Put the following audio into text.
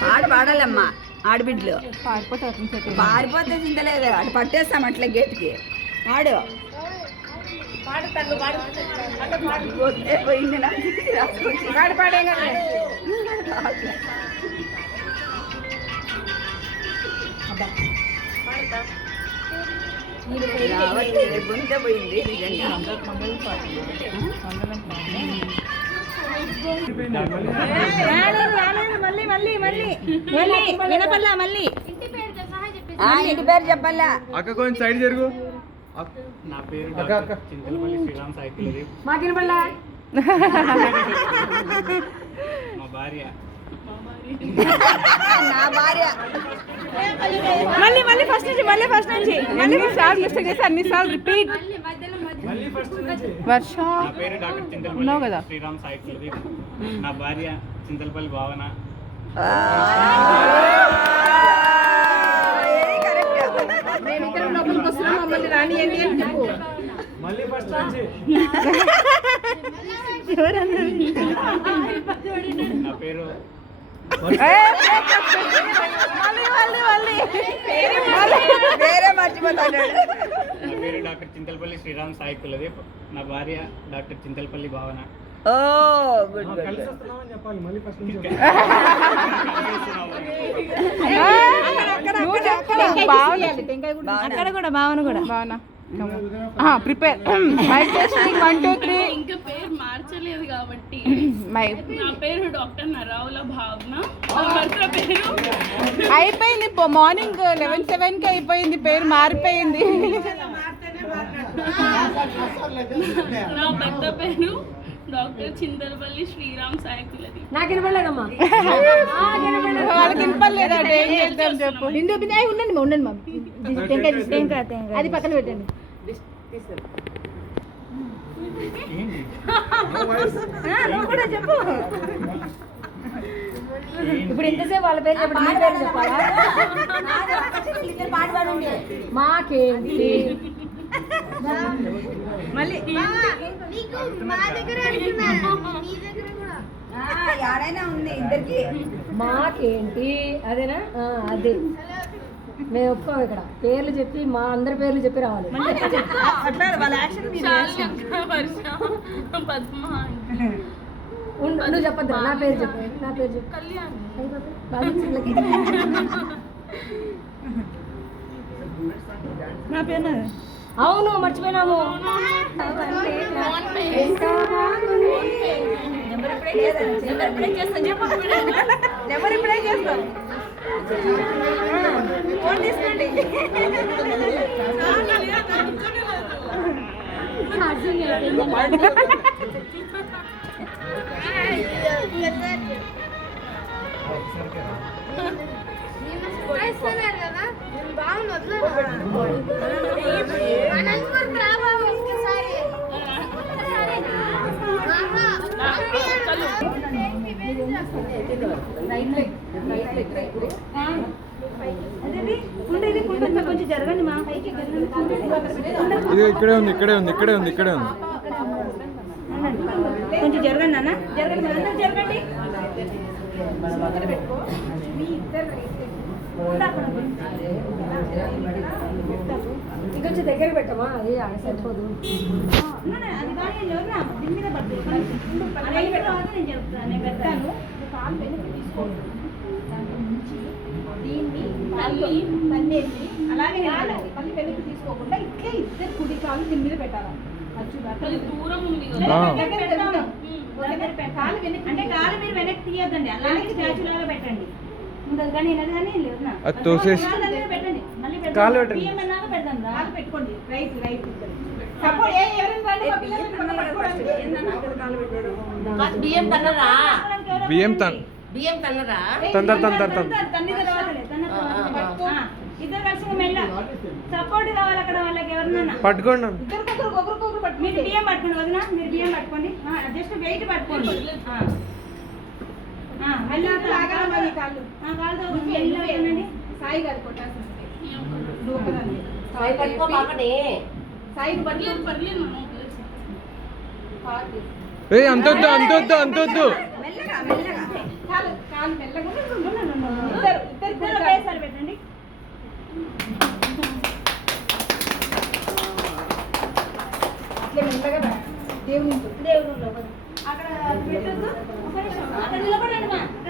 పాట పాడాలమ్మా ఆడబిడ్డలు పారిపోతే చింతలేదు అటు పట్టేస్తాం అట్లా గేట్కి పాడు పోయింది పాడే కదా గుంత పోయింది వినపల్లా మళ్ళీ ఇంటి పేరు చెప్పల్లా అక్క కొంచెం సైడ్ జరుగు నా పేరు చింతలపల్లి శ్రీరామ్ సైకిల్ మాకు వినపల్లా మా భార్య నా భార్య మళ్ళీ ఫస్ట్ నుంచి మళ్ళీ సార్ మిస్టేక్ చేసి అన్నిసార్లు రిపీట్ వర్ష నా పేరు డాక్టర్ ఉన్నావు కదా చింతలపల్లి శ్రీరామ్ సైకిల్ నా భార్య చింతలపల్లి భావన మేమిద్దరం లోపలికి వస్తున్నాం మమ్మల్ని రానియండి అని చెప్పు మళ్ళీ ఫస్ట్ నుంచి నా పేరు వేరే మర్చిపోతాడు నా పేరు డాక్టర్ చింతలపల్లి శ్రీరామ్ సైకిల్ నా భార్య డాక్టర్ చింతలపల్లి భావన ఓ గుడ్ గుడ్ కలిసి వస్తున్నామని చెప్పాలి మళ్ళీ ఫస్ట్ నుంచి అక్కడ కూడా భావన ప్రిపేర్ మైక్ టెస్టింగ్ 1 2 3 ఇంకా పేరు మార్చలేదు కాబట్టి మైక్ నా పేరు డాక్టర్ నరావుల భావన నా భర్త పేరు అయిపోయింది మార్నింగ్ 11:07 కి అయిపోయింది పేరు మారిపోయింది నా భర్త పేరు డాక్టర్ చింతలపల్లి శ్రీరామ్ సాయకులది. నాకు వినపడలేదమ్మా వాళ్ళకి వినపడలేదంటే ఏం చేద్దాం చెప్పు ఉండండి అది పక్కన పెట్టండి చెప్పు ఇప్పుడు ఎంతసేపు వాళ్ళ పేరు చెప్పండి మీ పేరు చెప్పాలా పాట పాడండి మాకేంటి మళ్ళీ ఎడైనా ఉంది ఇద్దరికి మాకేంటి అదేనా అదే మేము ఒప్పుకోం ఇక్కడ పేర్లు చెప్పి మా అందరి పేర్లు చెప్పి రావాలి నువ్వు చెప్పద్దు నా పేరు చెప్పు నా పేరు చెప్పు నా పేరు అవును మర్చిపోయినాము నెంబర్ ఇప్పుడే చేస్తాం ఫోన్ తీసుకోండి కొంచెం జరగండి మా ఇక్కడే ఉంది ఇక్కడే ఉంది ఇక్కడే ఉంది ఇక్కడే ఉంది కొంచెం జరగండి అన్న జరగండి అందరూ జరగండి ఇంకొంచెం దగ్గర పెట్టమా అది సరిపోదు నేను పెడతాను దీన్ని పన్నేసి అలాగే పల్లి వెనక్కి తీసుకోకుండా ఇట్లే ఇద్దరు కుడి కాలు దీని మీద పెట్టాలి దూరం ఉంది కాలు వెనక్కి అంటే కాలు మీరు వెనక్కి తీయద్దండి అలాగే స్టాచ్యూ లాగా పెట్టండి ఉండదు కానీ ఏనది కానీ లేదు పెట్టండి మళ్ళీ పెడదాం రాదు పెట్టుకోండి రైట్ రైట్ బియ్యం తన్నరా బియ్యం తన్నరా తందర తన్ని తర్వాత సపోర్ట్ కావాలి అక్కడ వాళ్ళకి ఎవరినన్నా. పట్టుకోండి మీరు బియ్యం పట్టుకోండి వదినా, మీరు బియ్యం పట్టుకోండి. జస్ట్ వెయిట్ పట్టుకోండి. మళ్ళీ కాలుతో వెళ్ళండి. సాయి గారు కొట్టాల్సింది పర్లేదు పర్లేదు మనం ఏ అంతొద్దు అంతొద్దు అంతొద్దు. మెల్లగా మెల్లగా కాలు మెల్లగా ఇద్దరు ఒకేసారి పెట్టండి. మెల్లగా దేవుని దేవుడు అక్కడ పెట్టద్దు. అక్కడ నిలబడండి మా